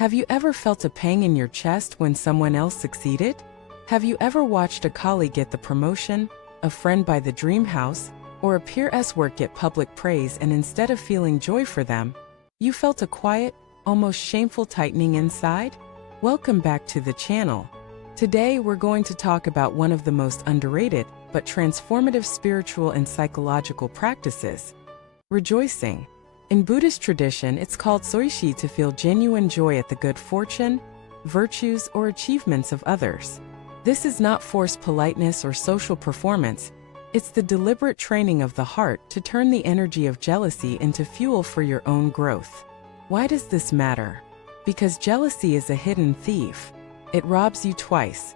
Have you ever felt a pang in your chest when someone else succeeded? Have you ever watched a colleague get the promotion, a friend buy the dream house, or a peer's work get public praise, and instead of feeling joy for them, you felt a quiet, almost shameful tightening inside? Welcome back to the channel. Today we're going to talk about one of the most underrated but transformative spiritual and psychological practices: rejoicing. In Buddhist tradition, it's called soishi to feel genuine joy at the good fortune, virtues, or achievements of others. This is not forced politeness or social performance. It's the deliberate training of the heart to turn the energy of jealousy into fuel for your own growth. Why does this matter? Because jealousy is a hidden thief. It robs you twice.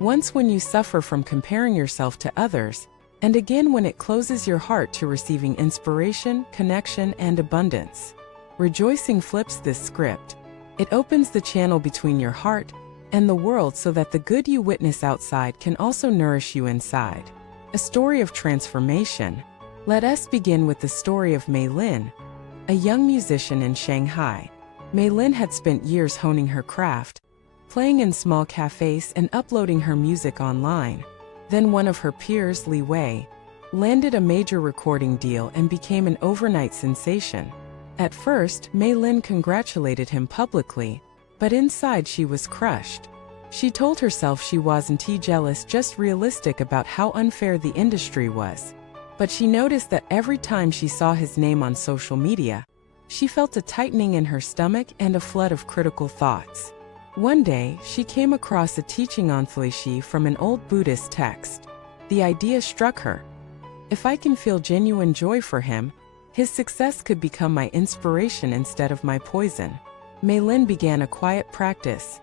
Once when you suffer from comparing yourself to others, and again when it closes your heart to receiving inspiration, connection, and abundance. Rejoicing flips this script. It opens the channel between your heart and the world so that the good you witness outside can also nourish you inside. A story of transformation. Let us begin with the story of Mei Lin, a young musician in Shanghai. Mei Lin had spent years honing her craft, playing in small cafes and uploading her music online. Then one of her peers, Li Wei, landed a major recording deal and became an overnight sensation. At first, Mei Lin congratulated him publicly, but inside she was crushed. She told herself she wasn't jealous, just realistic about how unfair the industry was. But she noticed that every time she saw his name on social media, she felt a tightening in her stomach and a flood of critical thoughts. One day, she came across a teaching on soishi from an old Buddhist text. The idea struck her. If I can feel genuine joy for him, his success could become my inspiration instead of my poison. Mei Lin began a quiet practice.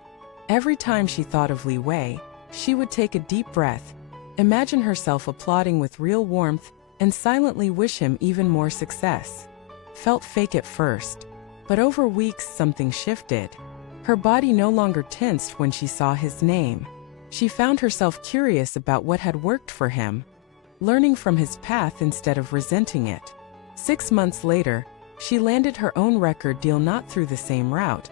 Every time she thought of Li Wei, she would take a deep breath, imagine herself applauding with real warmth, and silently wish him even more success. Felt fake at first, but over weeks something shifted. Her body no longer tensed when she saw his name. She found herself curious about what had worked for him, learning from his path instead of resenting it. 6 months later, she landed her own record deal, not through the same route,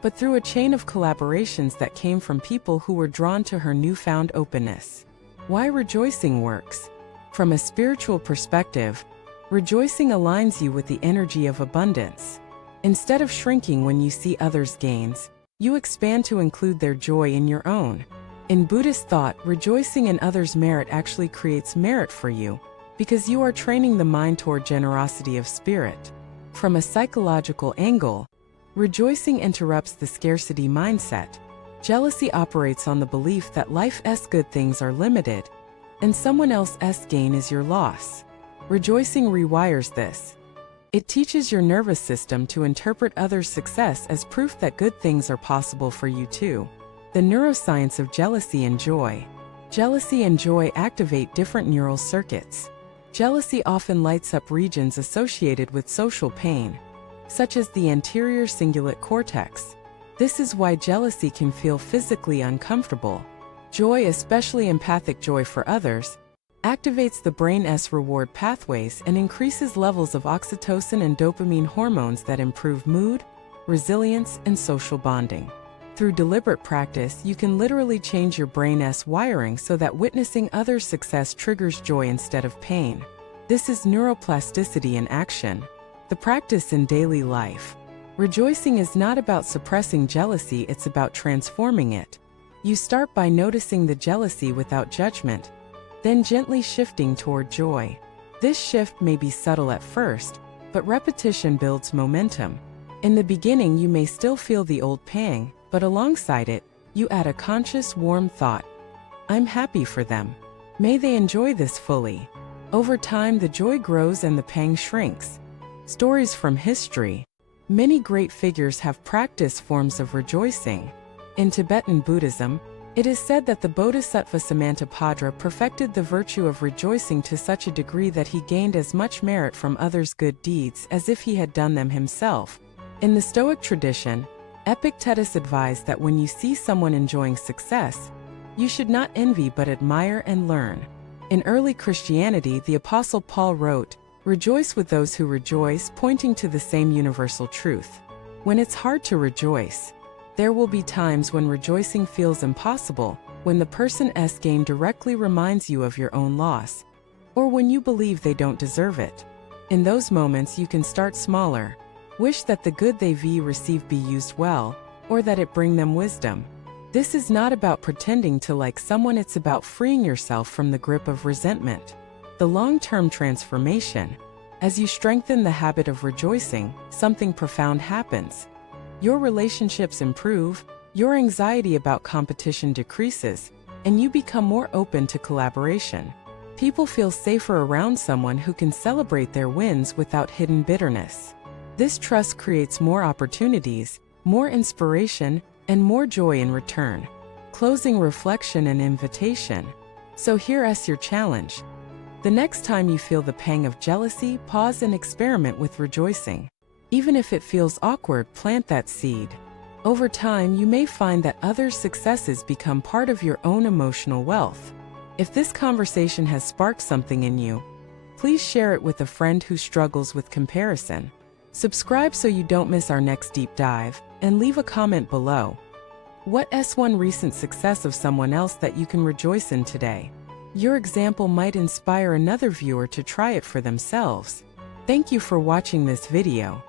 but through a chain of collaborations that came from people who were drawn to her newfound openness. Why rejoicing works? From a spiritual perspective, rejoicing aligns you with the energy of abundance. Instead of shrinking when you see others' gains, you expand to include their joy in your own. In Buddhist thought, rejoicing in others' merit actually creates merit for you, because you are training the mind toward generosity of spirit. From a psychological angle, rejoicing interrupts the scarcity mindset. Jealousy operates on the belief that life's good things are limited, and someone else's gain is your loss. Rejoicing rewires this. It teaches your nervous system to interpret others' success as proof that good things are possible for you too. The neuroscience of jealousy and joy. Jealousy and joy activate different neural circuits. Jealousy often lights up regions associated with social pain, such as the anterior cingulate cortex. This is why jealousy can feel physically uncomfortable. Joy, especially empathic joy for others, activates the brain's reward pathways and increases levels of oxytocin and dopamine hormones that improve mood, resilience, and social bonding. Through deliberate practice, you can literally change your brain's wiring so that witnessing others' success triggers joy instead of pain. This is neuroplasticity in action. The practice in daily life. Rejoicing is not about suppressing jealousy, it's about transforming it. You start by noticing the jealousy without judgment, then gently shifting toward joy. This shift may be subtle at first, but repetition builds momentum. In the beginning, you may still feel the old pang, but alongside it, you add a conscious, warm thought. I'm happy for them. May they enjoy this fully. Over time, the joy grows and the pang shrinks. Stories from history. Many great figures have practiced forms of rejoicing. In Tibetan Buddhism, it is said that the Bodhisattva Samantabhadra perfected the virtue of rejoicing to such a degree that he gained as much merit from others' good deeds as if he had done them himself. In the Stoic tradition, Epictetus advised that when you see someone enjoying success, you should not envy but admire and learn. In early Christianity, the Apostle Paul wrote, "Rejoice with those who rejoice," pointing to the same universal truth. When it's hard to rejoice, There will be times when rejoicing feels impossible, when the person's gain directly reminds you of your own loss, or when you believe they don't deserve it. In those moments you can start smaller. Wish that the good they've received be used well, or that it bring them wisdom. This is not about pretending to like someone, it's about freeing yourself from the grip of resentment. The long-term transformation. As you strengthen the habit of rejoicing, something profound happens. Your relationships improve, your anxiety about competition decreases, and you become more open to collaboration. People feel safer around someone who can celebrate their wins without hidden bitterness. This trust creates more opportunities, more inspiration, and more joy in return. Closing reflection and invitation. So here's your challenge. The next time you feel the pang of jealousy, pause and experiment with rejoicing. Even if it feels awkward, plant that seed. Over time, you may find that others' successes become part of your own emotional wealth. If this conversation has sparked something in you, please share it with a friend who struggles with comparison. Subscribe so you don't miss our next deep dive, and leave a comment below. What's one recent success of someone else that you can rejoice in today? Your example might inspire another viewer to try it for themselves. Thank you for watching this video.